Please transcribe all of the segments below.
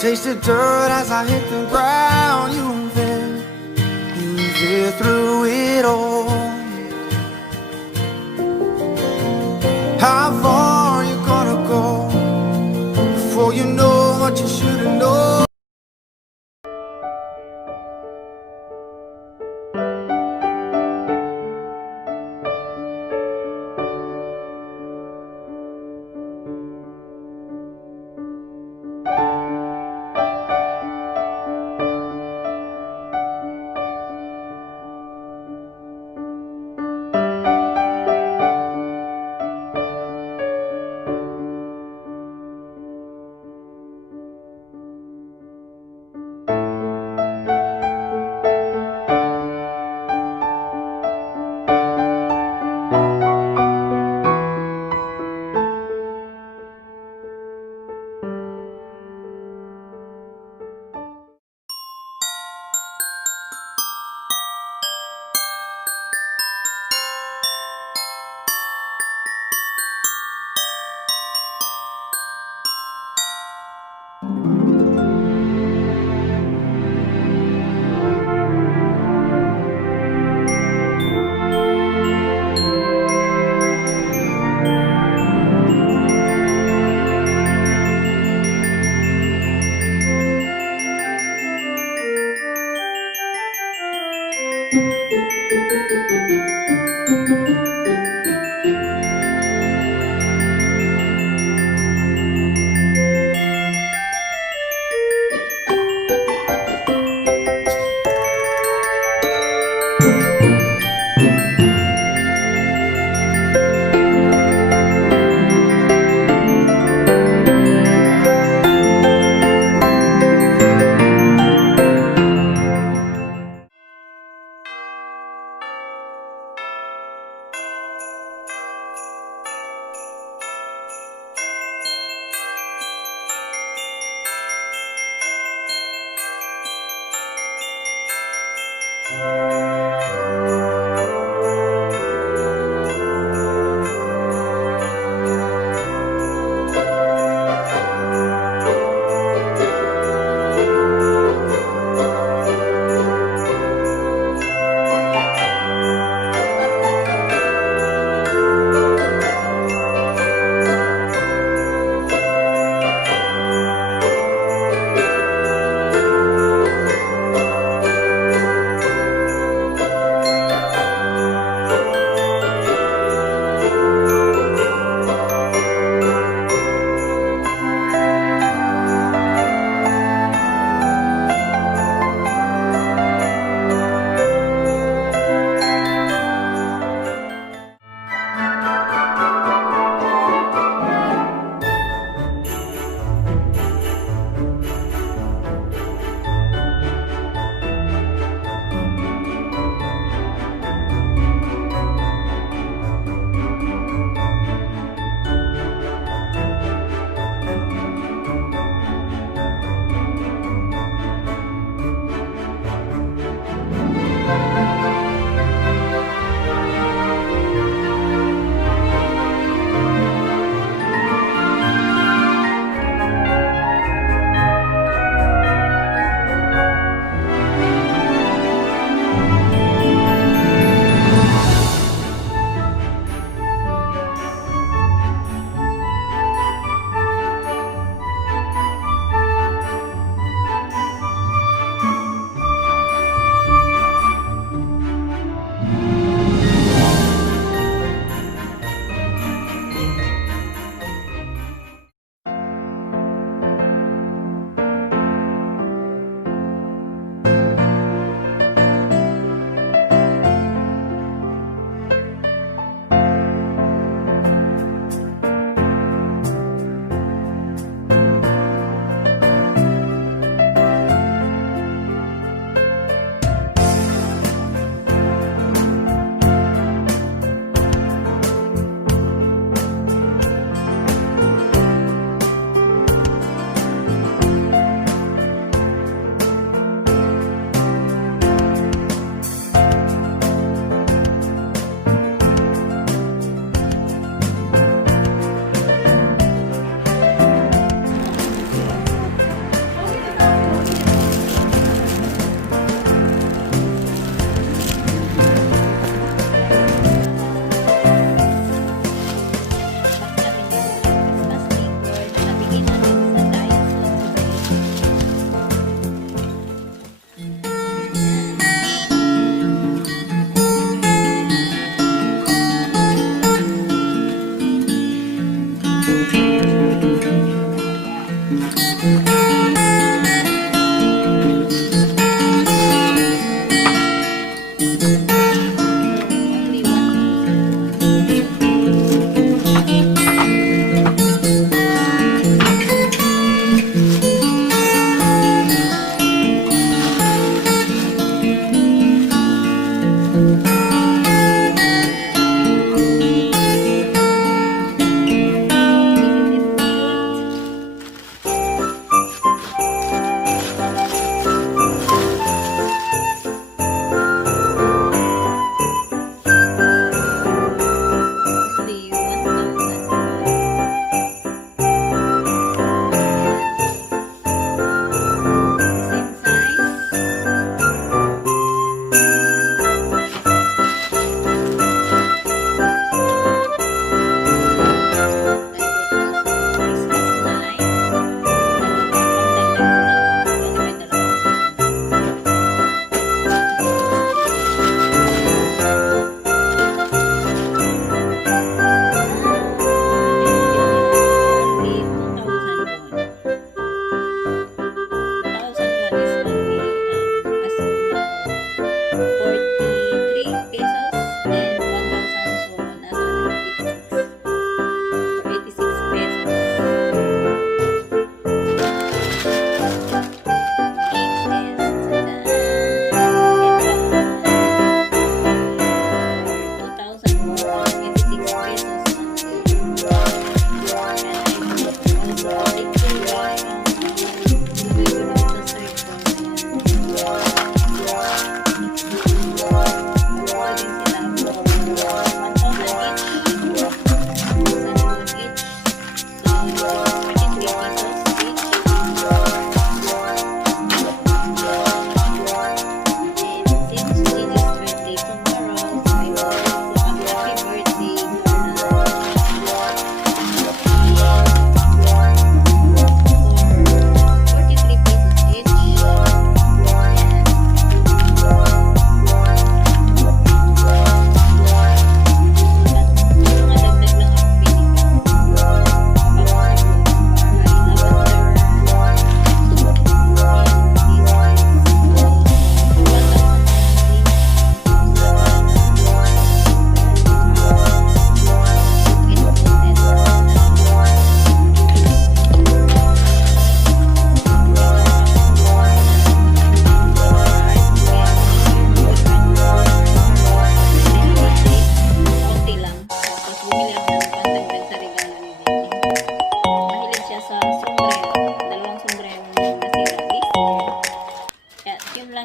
Taste the dirt as I hit the ground. You've been through it all. How far you gonna go before you know what you should've known?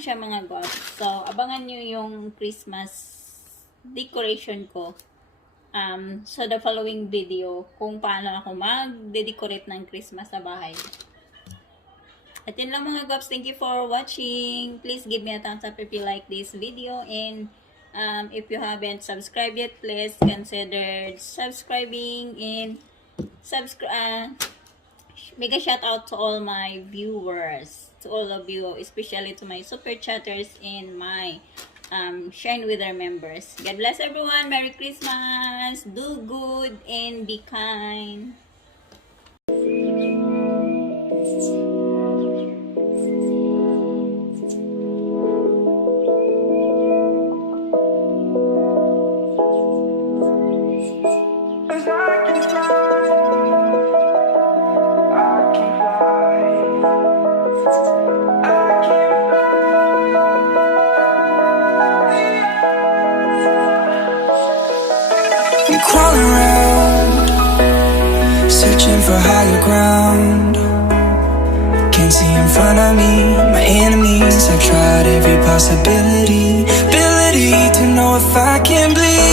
Siya mga gods. So, abangan nyo yung Christmas decoration ko so the following video kung paano ako mag-decorate ng Christmas sa bahay. At yun lang mga gods. Thank you for watching. Please give me a thumbs up if you like this video, and if you haven't subscribed yet, please consider subscribing and mega shout out to all my viewers, to all of you, especially to my super chatters and my Shine with our members. God bless everyone. Merry Christmas. Do good and be kind. Crawling around, searching for higher ground. Can't see in front of me, my enemies. I've tried every possibility, ability to know if I can bleed.